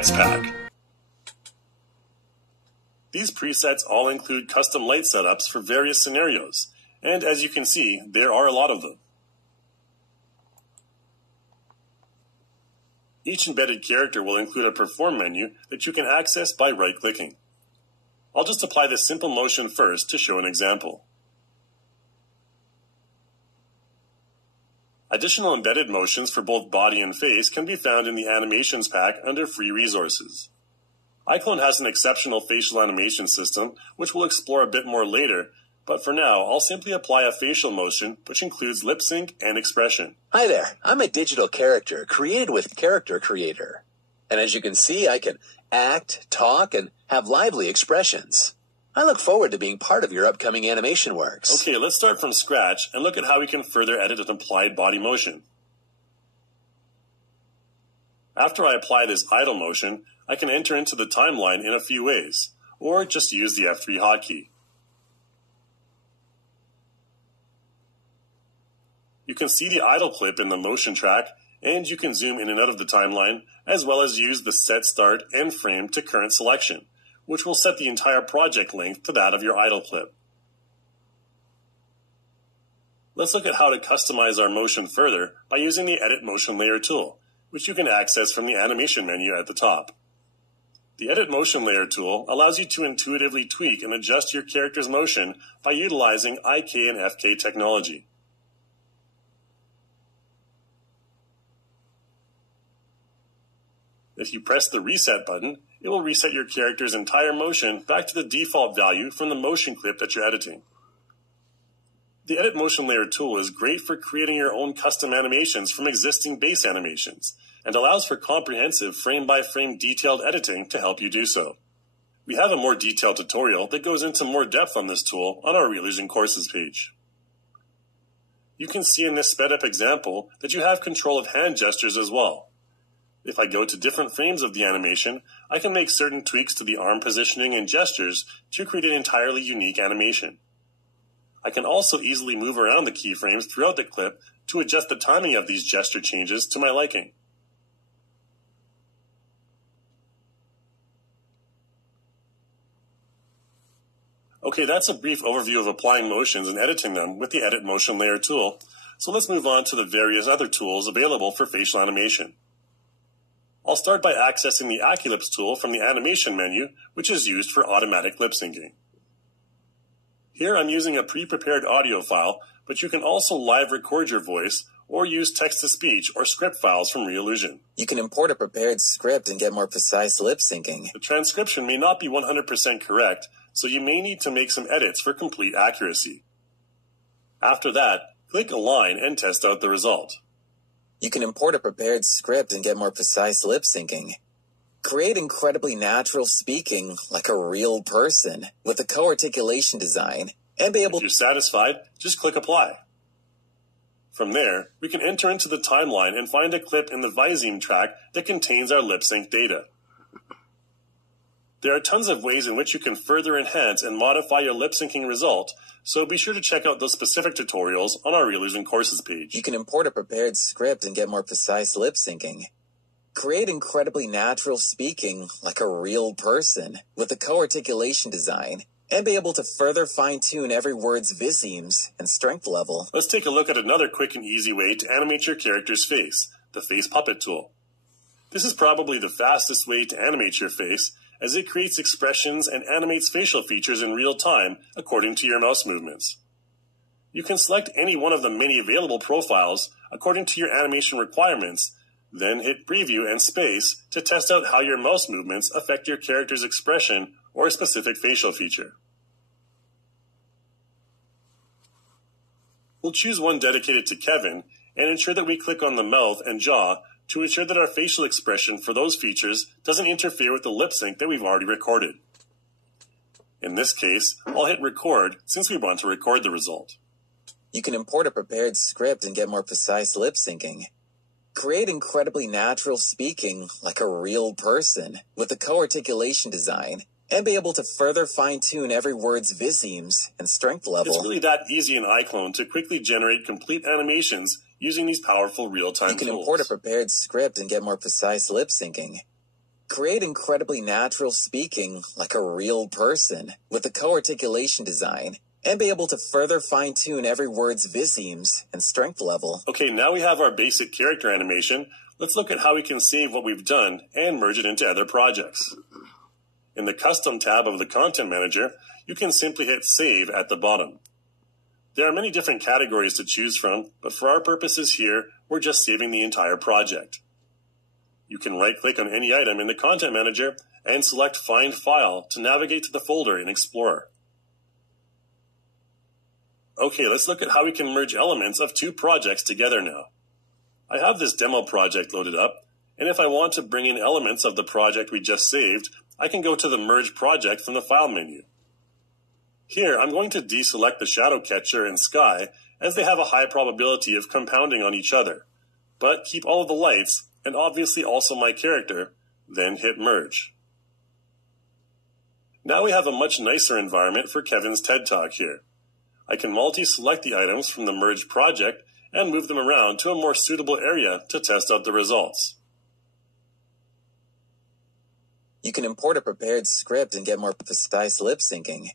Presets pack. These presets all include custom light setups for various scenarios, and as you can see, there are a lot of them. Each embedded character will include a perform menu that you can access by right-clicking. I'll just apply this simple motion first to show an example. Additional embedded motions for both body and face can be found in the Animations pack under Free Resources. iClone has an exceptional facial animation system, which we'll explore a bit more later, but for now, I'll simply apply a facial motion, which includes lip sync and expression. Hi there, I'm a digital character created with Character Creator. And as you can see, I can act, talk, and have lively expressions. I look forward to being part of your upcoming animation works. Okay, let's start from scratch and look at how we can further edit an applied body motion. After I apply this idle motion, I can enter into the timeline in a few ways, or just use the F3 hotkey. You can see the idle clip in the motion track, and you can zoom in and out of the timeline, as well as use the Set Start and Frame to Current Selection, which will set the entire project length to that of your idle clip. Let's look at how to customize our motion further by using the Edit Motion Layer tool, which you can access from the Animation menu at the top. The Edit Motion Layer tool allows you to intuitively tweak and adjust your character's motion by utilizing IK and FK technology. If you press the Reset button, it will reset your character's entire motion back to the default value from the motion clip that you're editing. The Edit Motion Layer tool is great for creating your own custom animations from existing base animations, and allows for comprehensive frame-by-frame detailed editing to help you do so. We have a more detailed tutorial that goes into more depth on this tool on our Realism Courses page. You can see in this sped-up example that you have control of hand gestures as well. If I go to different frames of the animation, I can make certain tweaks to the arm positioning and gestures to create an entirely unique animation. I can also easily move around the keyframes throughout the clip to adjust the timing of these gesture changes to my liking. Okay, that's a brief overview of applying motions and editing them with the Edit Motion Layer tool, so let's move on to the various other tools available for facial animation. I'll start by accessing the Aculips tool from the Animation menu, which is used for automatic lip syncing. Here I'm using a pre-prepared audio file, but you can also live record your voice or use text-to-speech or script files from Reallusion. You can import a prepared script and get more precise lip syncing. The transcription may not be 100% correct, so you may need to make some edits for complete accuracy. After that, click Align and test out the result. You can import a prepared script and get more precise lip syncing. Create incredibly natural speaking like a real person with a co-articulation design and be able If you're satisfied, just click Apply. From there, we can enter into the timeline and find a clip in the Viseme track that contains our lip sync data. There are tons of ways in which you can further enhance and modify your lip syncing result, so be sure to check out those specific tutorials on our Realism Courses page. You can import a prepared script and get more precise lip syncing. Create incredibly natural speaking like a real person with a co-articulation design and be able to further fine-tune every word's visemes and strength level. Let's take a look at another quick and easy way to animate your character's face, the Face Puppet tool. This is probably the fastest way to animate your face, as it creates expressions and animates facial features in real time according to your mouse movements. You can select any one of the many available profiles according to your animation requirements, then hit Preview and Space to test out how your mouse movements affect your character's expression or a specific facial feature. We'll choose one dedicated to Kevin and ensure that we click on the mouth and jaw to ensure that our facial expression for those features doesn't interfere with the lip sync that we've already recorded. In this case, I'll hit Record since we want to record the result. You can import a prepared script and get more precise lip syncing. Create incredibly natural speaking like a real person with a co-articulation design and be able to further fine-tune every word's visemes and strength level. It's really that easy in iClone to quickly generate complete animations using these powerful real-time tools. You can import a prepared script and get more precise lip syncing. Create incredibly natural speaking like a real person with a co-articulation design, and be able to further fine-tune every word's visemes and strength level. Okay, now we have our basic character animation. Let's look at how we can save what we've done and merge it into other projects. In the Custom tab of the Content Manager, you can simply hit Save at the bottom. There are many different categories to choose from, but for our purposes here, we're just saving the entire project. You can right-click on any item in the Content Manager and select Find File to navigate to the folder in Explorer. Okay, let's look at how we can merge elements of two projects together now. I have this demo project loaded up, and if I want to bring in elements of the project we just saved, I can go to the Merge Project from the File menu. Here, I'm going to deselect the Shadow Catcher and Sky, as they have a high probability of compounding on each other, but keep all of the lights, and obviously also my character, then hit Merge. Now we have a much nicer environment for Kevin's TED Talk here. I can multi-select the items from the Merge Project and move them around to a more suitable area to test out the results. You can import a prepared script and get more precise lip syncing.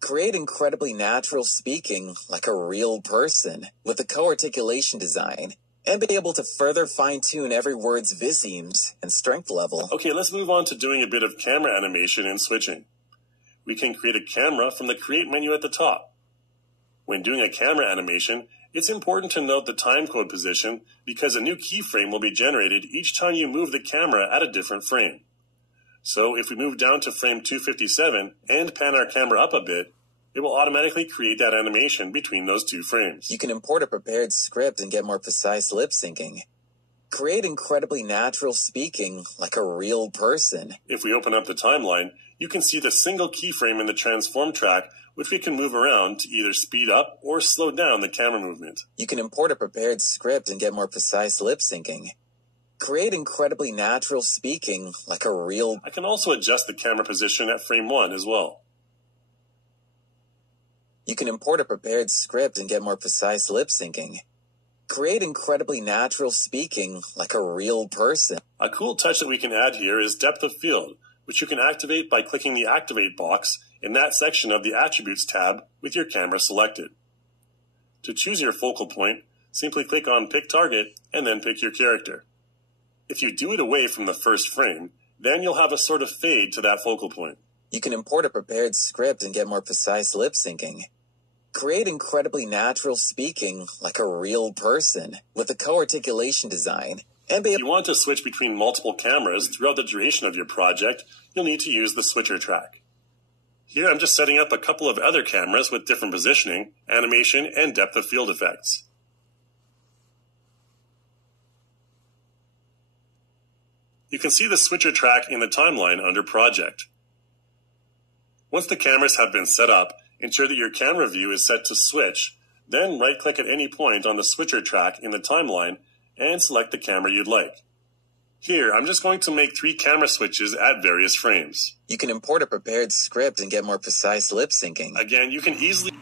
Create incredibly natural speaking like a real person with a co-articulation design, and be able to further fine-tune every word's visemes and strength level. Okay, let's move on to doing a bit of camera animation and switching. We can create a camera from the Create menu at the top. When doing a camera animation, it's important to note the timecode position because a new keyframe will be generated each time you move the camera at a different frame. So if we move down to frame 257 and pan our camera up a bit, it will automatically create that animation between those two frames. You can import a prepared script and get more precise lip syncing. Create incredibly natural speaking like a real person. If we open up the timeline, you can see the single keyframe in the transform track, which we can move around to either speed up or slow down the camera movement. You can import a prepared script and get more precise lip syncing. Create incredibly natural speaking like a real... I can also adjust the camera position at frame 1 as well. You can import a prepared script and get more precise lip syncing. Create incredibly natural speaking like a real person. A cool touch that we can add here is depth of field, which you can activate by clicking the Activate box in that section of the Attributes tab with your camera selected. To choose your focal point, simply click on Pick Target and then pick your character. If you do it away from the first frame, then you'll have a sort of fade to that focal point. You can import a prepared script and get more precise lip syncing. Create incredibly natural speaking like a real person with a co-articulation design, and be... If you want to switch between multiple cameras throughout the duration of your project, you'll need to use the switcher track. Here I'm just setting up a couple of other cameras with different positioning, animation, and depth of field effects. You can see the switcher track in the timeline under Project. Once the cameras have been set up, ensure that your camera view is set to switch, then right-click at any point on the switcher track in the timeline and select the camera you'd like. Here, I'm just going to make 3 camera switches at various frames. You can import a prepared script and get more precise lip syncing. Again, you can easily...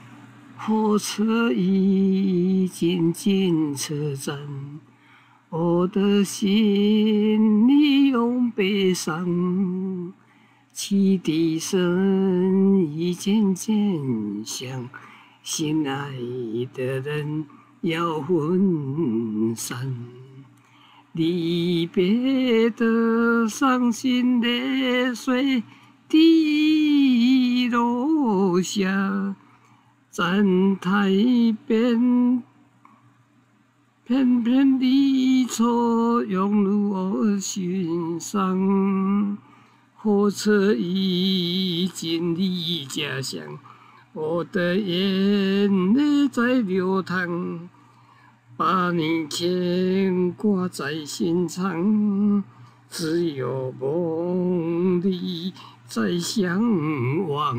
火车已经进车站，我的心里永悲伤。汽笛声已渐渐响，心爱的人要分散。离别的伤心泪水滴落下，站台边片片离愁涌入我心上。火车已经离家乡，我的眼泪在流淌，把你牵挂在心上，只有梦里再相望。